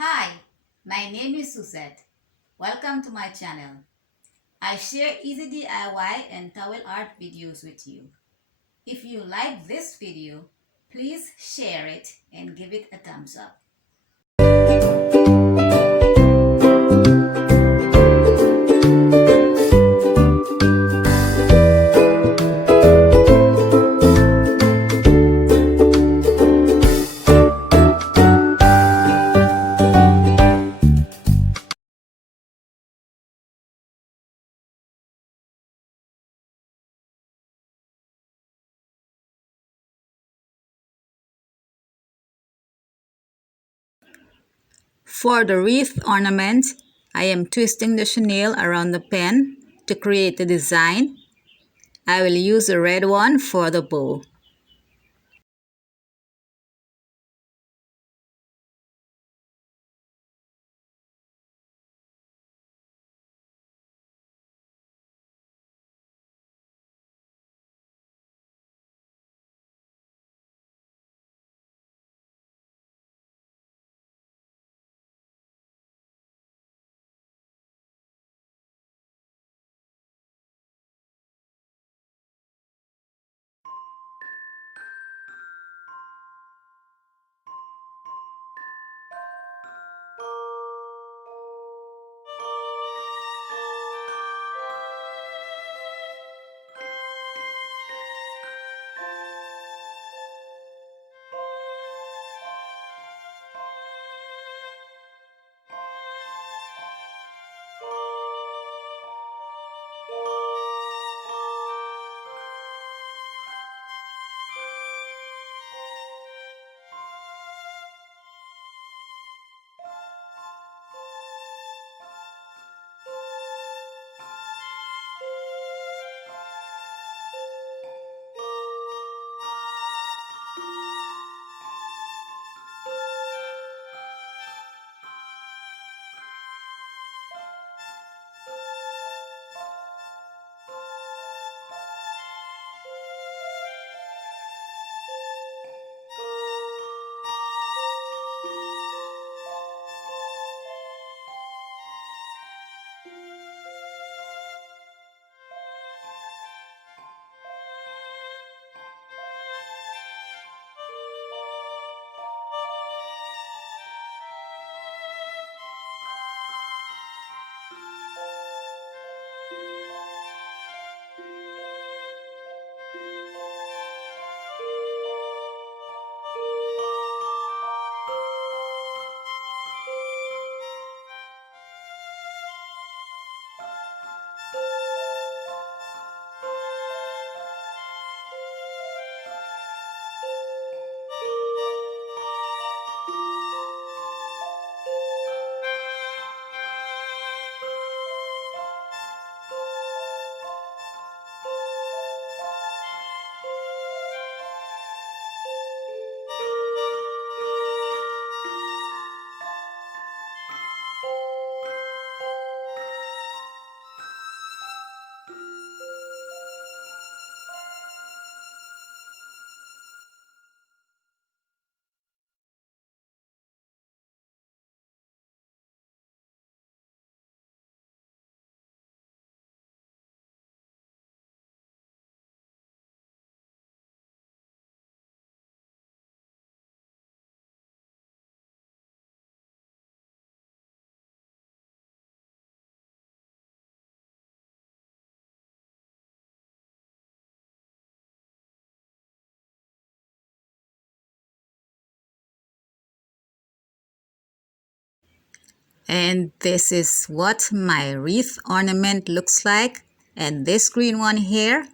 Hi, my name is Suzette. Welcome to my channel. I share easy DIY and towel art videos with you. If you like this video, please share it and give it a thumbs up. For the wreath ornament, I am twisting the chenille around the pen to create the design. I will use the red one for the bow. And this is what my wreath ornament looks like. And this green one here,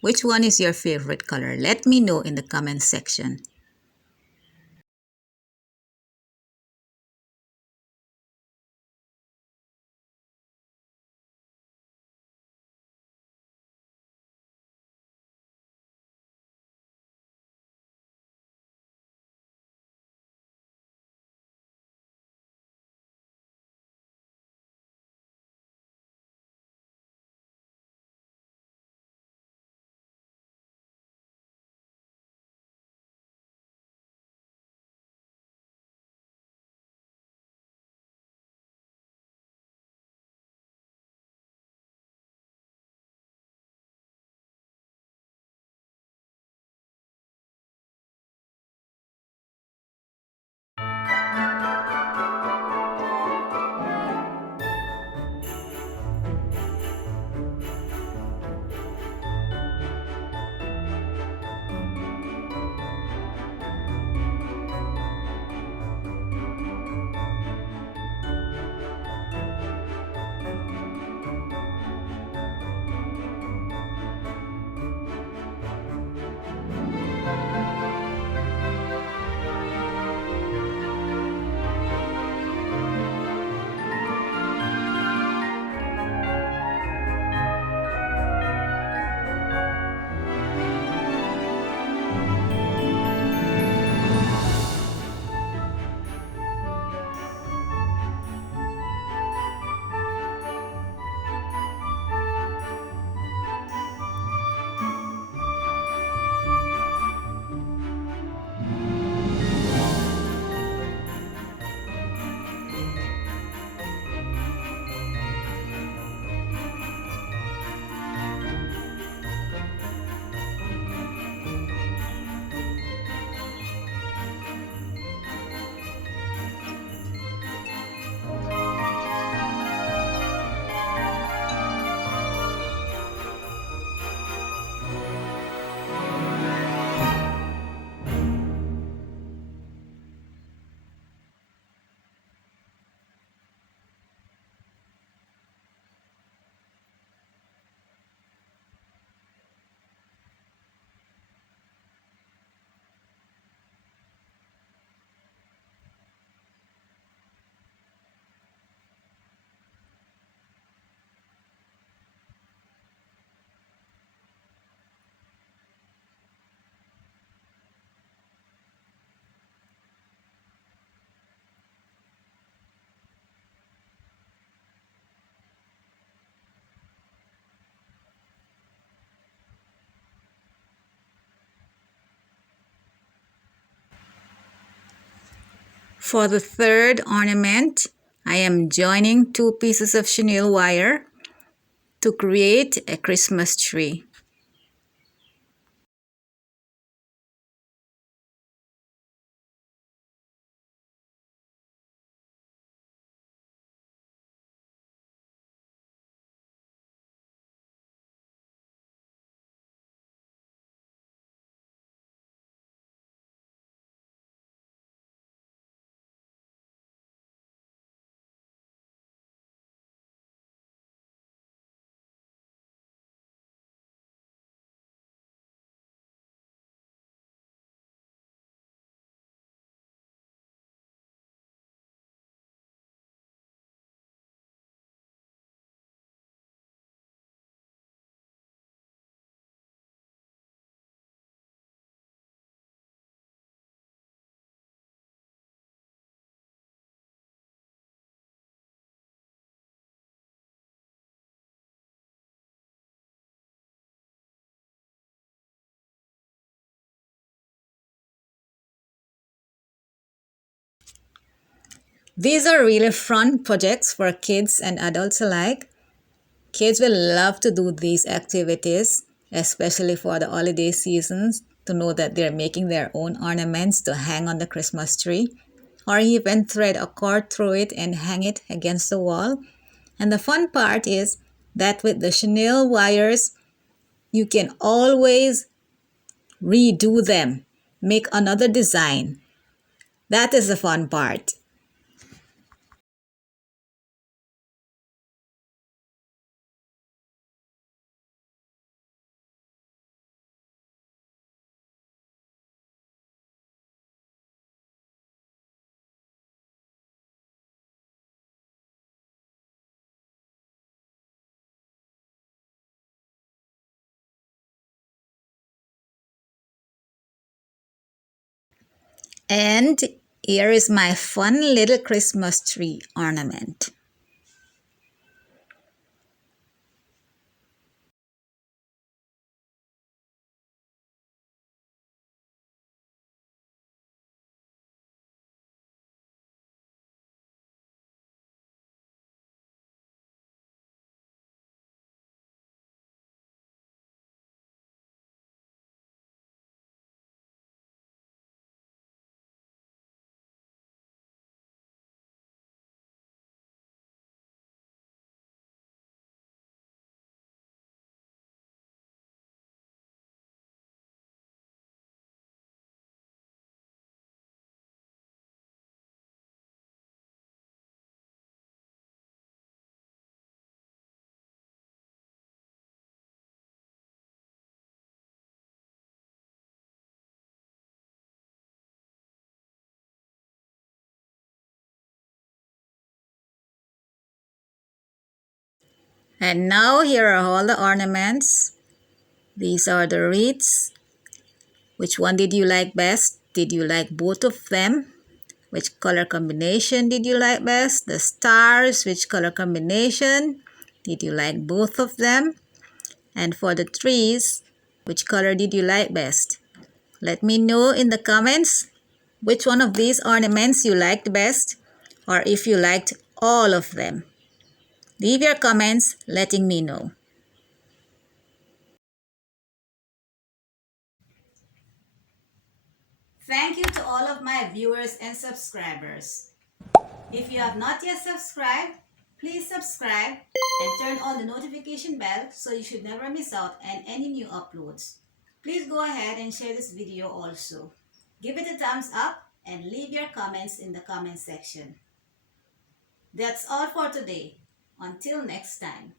which one is your favorite color? Let me know in the comment section. For the third ornament, I am joining two pieces of chenille wire to create a Christmas tree. These are really fun projects for kids and adults alike. Kids will love to do these activities, especially for the holiday seasons, to know that they're making their own ornaments to hang on the Christmas tree, or even thread a cord through it and hang it against the wall. And the fun part is that with the chenille wires, you can always redo them, make another design. That is the fun part. And here is my fun little Christmas tree ornament. And now here are all the ornaments. These are the wreaths. Which one did you like best? Did you like both of them? Which color combination did you like best? The stars, which color combination? Did you like both of them? And for the trees, which color did you like best? Let me know in the comments which one of these ornaments you liked best, or if you liked all of them. Leave your comments letting me know. Thank you to all of my viewers and subscribers. If you have not yet subscribed, please subscribe and turn on the notification bell so you should never miss out on any new uploads. Please go ahead and share this video also. Give it a thumbs up and leave your comments in the comment section. That's all for today. Until next time.